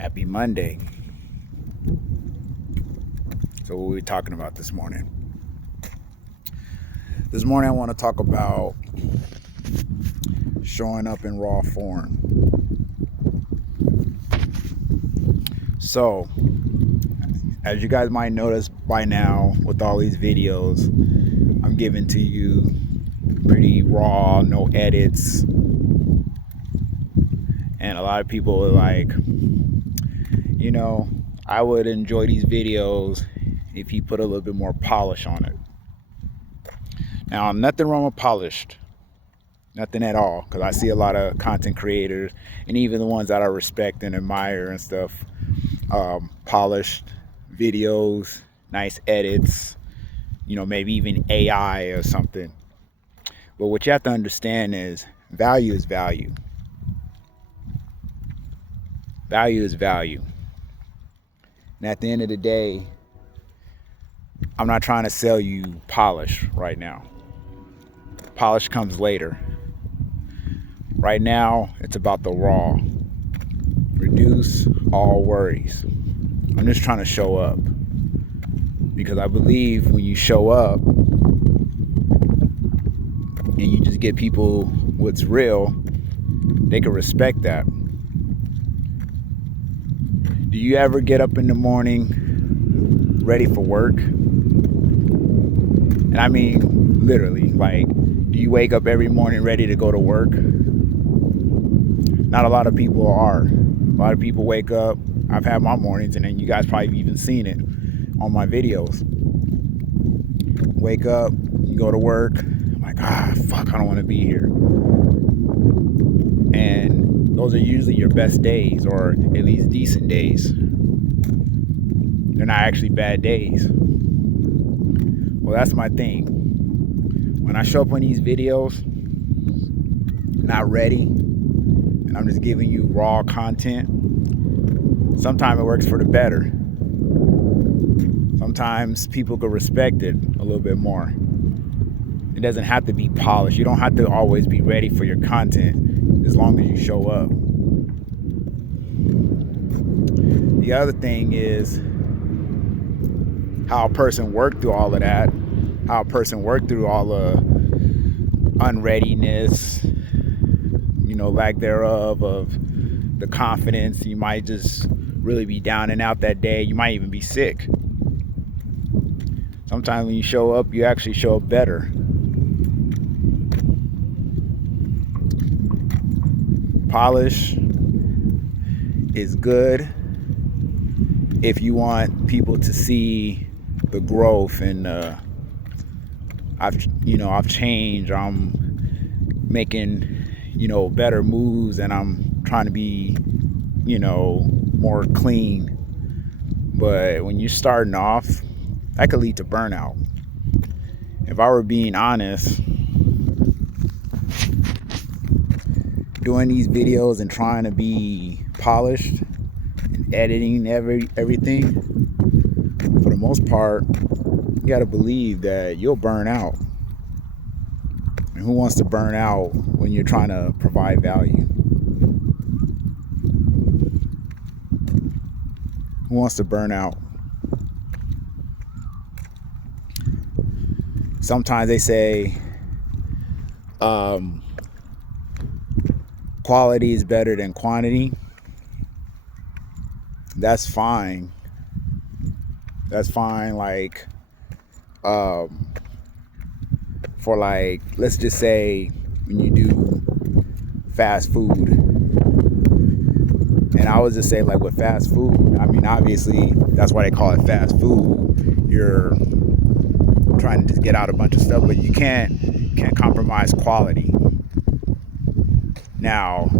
Happy Monday. So what are we talking about this morning? This morning I want to talk about showing up in raw form. So, as you guys might notice by now with all these videos, I'm giving to you pretty raw, no edits. And a lot of people are like, I would enjoy these videos if you put a little bit more polish on it. Now, nothing wrong with polished. Nothing at all. Because I see a lot of content creators, and even the ones that I respect and admire and stuff, polished videos, nice edits, maybe even AI or something. But what you have to understand is value is value. Value is value. And at the end of the day, I'm not trying to sell you polish right now. Polish comes later. Right now, it's about the raw. Reduce all worries. I'm just trying to show up. Because I believe when you show up and you just get people what's real, they can respect that. Do you ever get up in the morning ready for work? And I mean, literally, do you wake up every morning ready to go to work? Not a lot of people are. A lot of people wake up. I've had my mornings, and then you guys probably even seen it on my videos. Wake up, you go to work. I'm like, fuck, I don't want to be here. And those are usually your best days, or at least decent days. They're not actually bad days. Well, that's my thing. When I show up on these videos, not ready, and I'm just giving you raw content, sometimes it works for the better. Sometimes people could respect it a little bit more. It doesn't have to be polished. You don't have to always be ready for your content as long as you show up. The other thing is how a person worked through all of that, how a person worked through all the unreadiness, lack thereof, of the confidence. You might just really be down and out that day. You might even be sick. Sometimes when you show up, you actually show up better. Polish is good if you want people to see the growth and I've changed. I'm making better moves, and I'm trying to be more clean. But when you're starting off, that could lead to burnout. If I were being honest, doing these videos and trying to be polished and editing everything, for the most part, you got to believe that you'll burn out. And who wants to burn out when you're trying to provide value? Who wants to burn out? Sometimes they say quality is better than quantity. That's fine. That's fine. For let's just say when you do fast food. And I would just say with fast food, I mean, obviously that's why they call it fast food. You're trying to just get out a bunch of stuff, but you can't compromise quality. Now,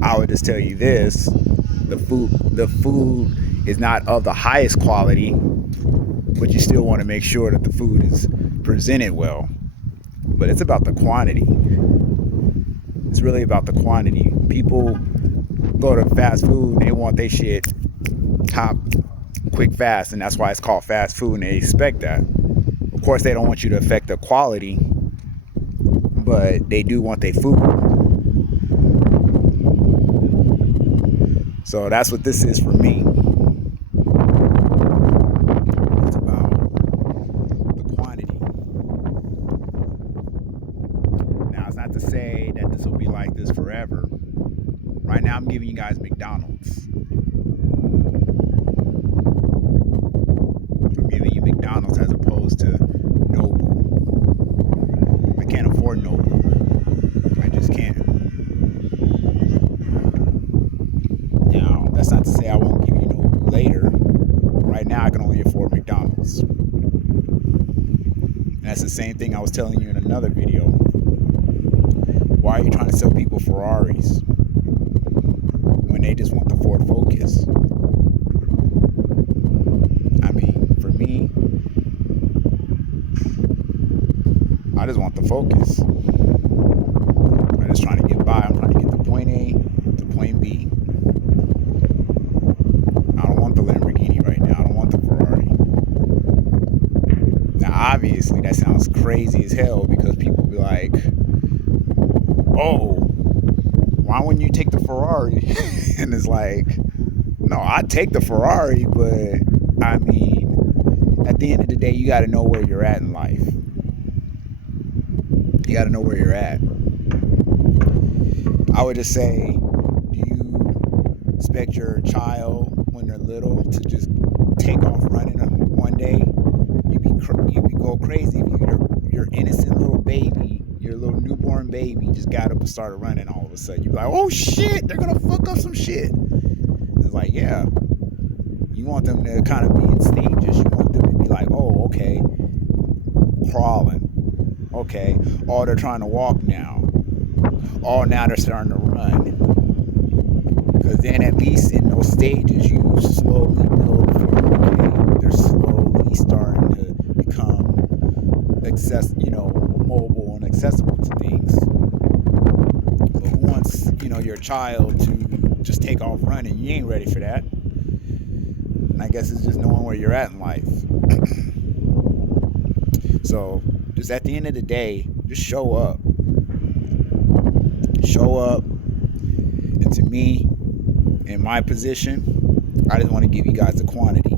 I would just tell you this: the food is not of the highest quality, but you still want to make sure that the food is presented well. But it's about the quantity. It's really about the quantity. People go to fast food and they want their shit top, quick, fast, and that's why it's called fast food, and they expect that. Of course, they don't want you to affect the quality, but they do want their food. So that's what this is for me. It's about the quantity. Now, it's not to say that this will be like this forever. Right now, I'm giving you guys McDonald's. I'm giving you McDonald's as opposed to Noble. I can't afford Noble. I just can't. Now, that's not to say I won't give you Noble later. Right now, I can only afford McDonald's. And that's the same thing I was telling you in another video. Why are you trying to sell people Ferraris when they just want the Ford Focus? I mean, for me, I just want the Focus. I'm just trying to get by. I'm trying to get to point A to point B. I don't want the Lamborghini right now. I don't want the Ferrari. Now, obviously, that sounds crazy as hell because people be like, oh, why wouldn't you take the Ferrari? And it's like, no, I'd take the Ferrari, but I mean, at the end of the day, you got to know where you're at in life. You got to know where you're at. I would just say, do you expect your child when they're little to just take off running one day? You'd go crazy if your innocent little baby, your little newborn baby, just got up and started running all of a sudden. You'd be like, oh shit, they're gonna fuck up some shit. It's like, yeah, you want them to kind of be in stages. You want them to be like, oh, okay, crawling. Okay, oh, they're trying to walk now. Oh, now they're starting to run. Because then at least in those stages, you slowly build for, okay, they're slowly starting to become mobile and accessible to things. But who wants, your child to just take off running? You ain't ready for that. And I guess it's just knowing where you're at in life. So, just at the end of the day, just show up. Show up. And to me, in my position, I just want to give you guys the quantity.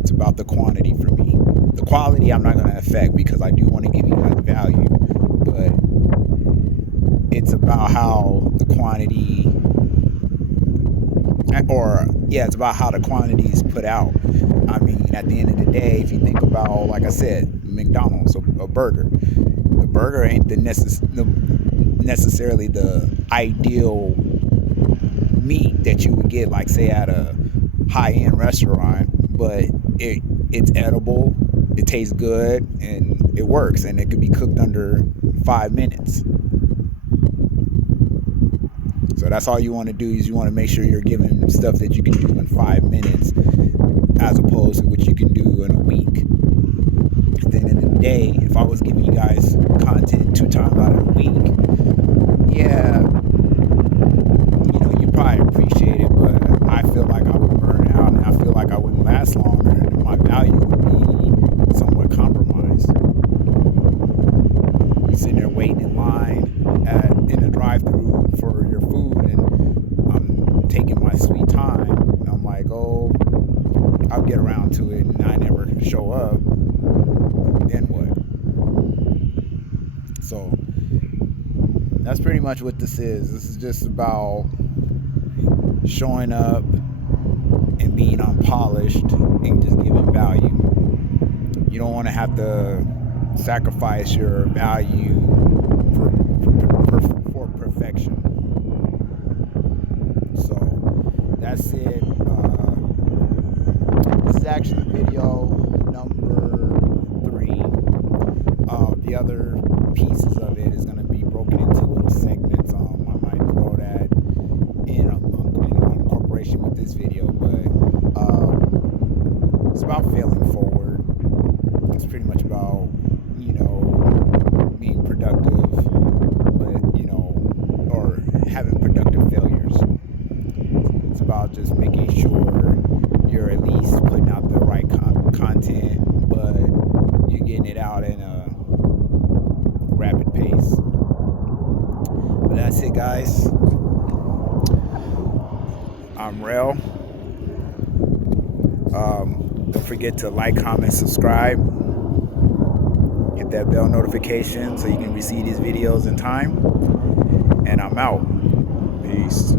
It's about the quantity for me. The quality I'm not going to affect because I do want to give you guys value. But it's about how the quantity, it's about how the quantity is put out. I mean, at the end of the day, if you think about, like I said, McDonald's, a burger. The burger ain't necessarily the ideal meat that you would get, like, say, at a high-end restaurant, but it's edible, it tastes good, and it works, and it could be cooked under 5 minutes. So that's all you want to do, is you want to make sure you're giving stuff that you can do in 5 minutes as opposed to what you can do in a week. At the end of the day, if I was giving you guys content 2 times out of the week, yeah, you'd probably appreciate it, but I feel like I would burn out, and I feel like I wouldn't last longer, and my value would be somewhat compromised. You're sitting there waiting in line in a drive-thru for your food, and I'm taking my sweet time, and I'm like, oh, I'll get around to it, and I never show up. Then what? So that's pretty much what this is. This is just about showing up and being unpolished and just giving value. You don't want to have to sacrifice your value for perfection. So that's it. This is actually video number 3. The other pieces of it is going to be broken into little segments. I might throw that in incorporation with this video, but it's about failing forward. It's pretty much about being productive, but or having productive failures. It's about just making sure you're at least putting out the right content, but you're getting it out in a rapid pace. But that's it, guys. I'm Rel. Don't forget to like, comment, subscribe. Hit that bell notification so you can receive these videos in time. And I'm out. Peace.